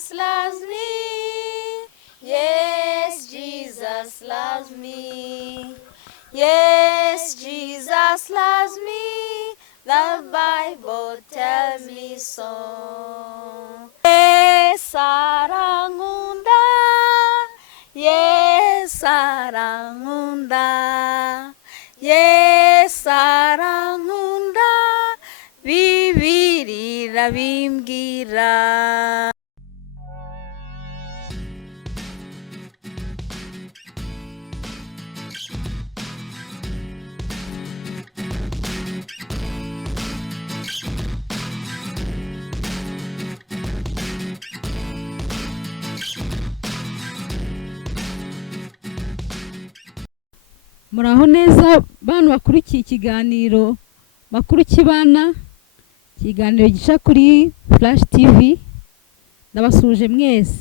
Jesus loves me. Yes, Jesus loves me. Yes, Jesus loves me. The Bible tells me so. Yes, arankunda. Yes, arankunda. Yes, arankunda. Bibiri irabimbwira. Muraho neza bantu bakurikiye ikiganiro makuru kibana, ikiganiro gica kuri Flash TV. Ndabasuje mwese.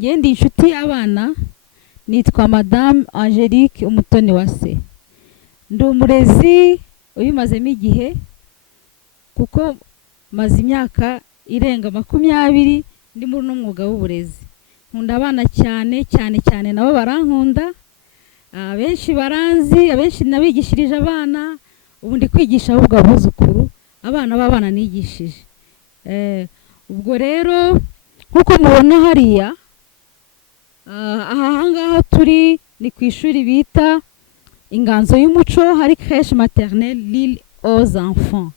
Ngende inshuti y'abana, nitwa Madame Angelique Umutoniwase. Ndi umurezi ubimazemo igihe kuko maze imyaka irenga 20 ndi muri n'umwuga w'uburezi. Nkunda abana cyane nabo barankunda. Abenshi baranzi, abenshi nabigishirije abana, ubu ndi kwigisha ahubwo abuzukuru, abana b'abana nigishije. Ubwo rero nkuko mubona hariya, aha ngaha turi ni ku ishuri bita Inganzo y'Umuco, hari crèche maternelle L'Île aux Enfants.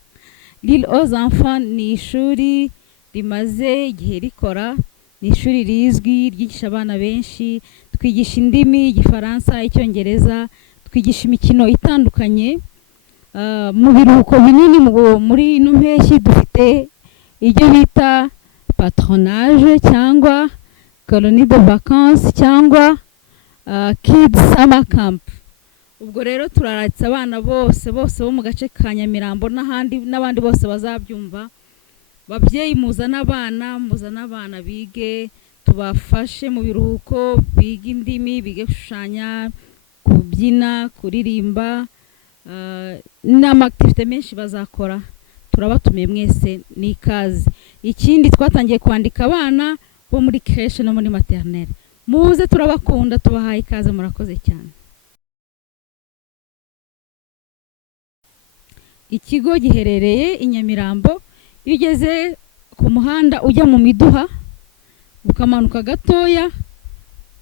L'Île aux Enfants ni ishuri rimaze igihe rikora, ni ishuri rizwi ryigisha abana benshi. Twigisha indimi, Igifaransa, Icyongereza, twigisha imikino itandukanye. Mu biruhuko binini muri ino mpeshyi dufite ibyo bita patronage cyangwa colonie de vacances cyangwa kids summer camp. Ubwo rero turaratsa abana bose bo mu gace ka Nyamirambo n'abandi bose bazabyumva. Babyeyi muzana abana bige, tubafashe mu biruhuko, biga indimi, bige gushushanya, kubyina, kuririmba, n'amakitivite menshi bazakora. Turabatumiye mwese n'ikaze. Ikindi twatangiye kwandika abana bo muri crèche no muri maternelle. Muze turabakunda, tubahaye ikaze, murakoze cyane. Ikigo giherereye i Nyamirambo. Iyo ugeze ku muhanda ujya mu Miduha, ukamanuka gatoya,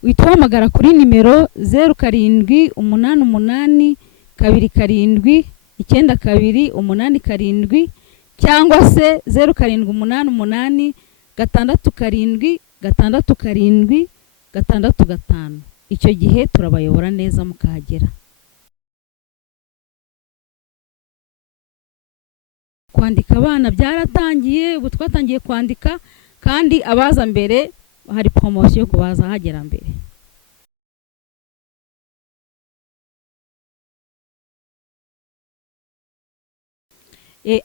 witwamagara kuri nimero 0788279282 cyangwa se 0788676765. Icyo gihe turabayobora neza mukahagera. Kwandika abana byaratangiye, ubu twatangiye kwandika, kandi abaza mbere hari promotion yo kubaza hagera mbere.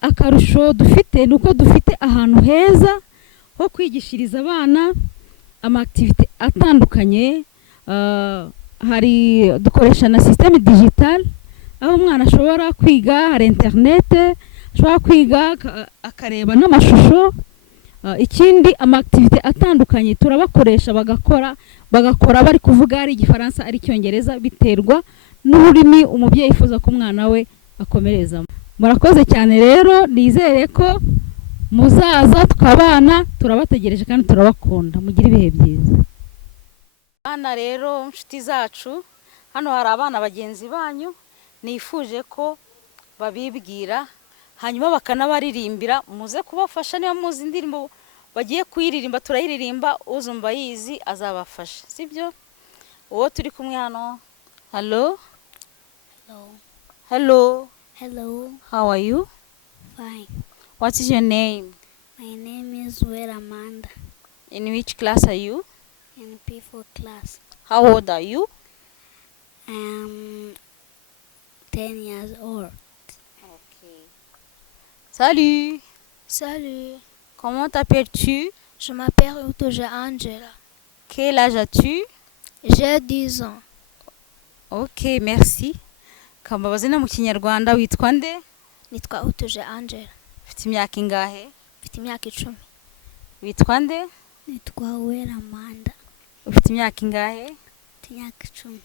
Akarusho dufite nuko dufite ahantu heza ho kwigishiriza abana ama-activité atandukanye. Hari dukoresha na système digital aho umwana ashobora kwiga, hari internet, ashobora kwiga akareba n'amashusho. Ikindi ama-activité atandukanye turabakoresha bagakora bari kuvuga ari Igifaransa ari Icyongereza, biterwa n'ururimi umubyeyi yifuza ko umwana we akomerezamo. Murakoze cyane rero, nizere ko muzaza tukabana, turabategereje kandi turabakunda. Mugire ibihe byiza. Bana rero nshuti zacu, hano hari abana bagenzi banyu, nifuje ko babibwira hanyuma bakanabaririmbira. Muze kubafasha, niba muzi indirimbo bagiye kuyiririmba turayiririmba, uzumva yizi azabafasha, sibyo? Uwo turi kumwe hano. Hello. Hello. Hello. How are you? Fine. What is your name? My name is Amanda. In which class are you? In P4 class. How old are you? I am 10 years old. Okay. Salut. Salut. Comment t'appelles-tu? Je m'appelle Utoja Angela. Quel âge as-tu? J'ai 10 ans. Ok, merci. Kambabazi na mu Kinyarwanda witwa nde? Nitwa Utoja Angela. Ufite imyaka ingahe? Mfite imyaka 10. Witwa nde? nitwa Uwera Amanda. ufite imyaka ingahe? Mfite imyaka 10.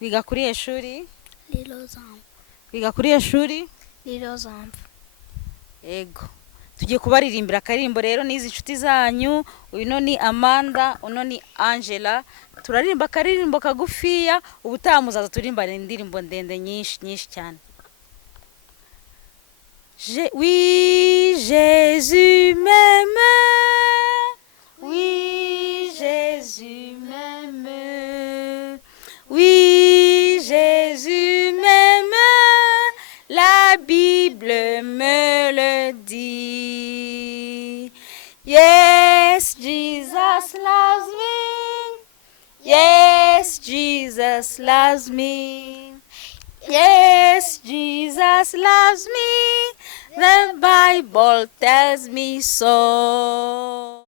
wiga kuri iyo shuri? Lilozamfu. wiga kuri iyo shuri? Lilozamfu. Ego, tugiye kubaririmbira akaririmbo rero n'izi nshuti zanyu. Uno ni Amanda, uno ni Angela. Turaririmba akaririmbo kagufiya, ubutaha muzaza turimbana indirimbo ndende nyinshi cyane. Oui, Jésus m'aime. Oui, Jésus m'aime. Oui, Jésus m'aime. La Bible me le dit. Yes, Jesus loves me. Yes, Jesus loves me. Yes, Jesus loves me. The Bible tells me so.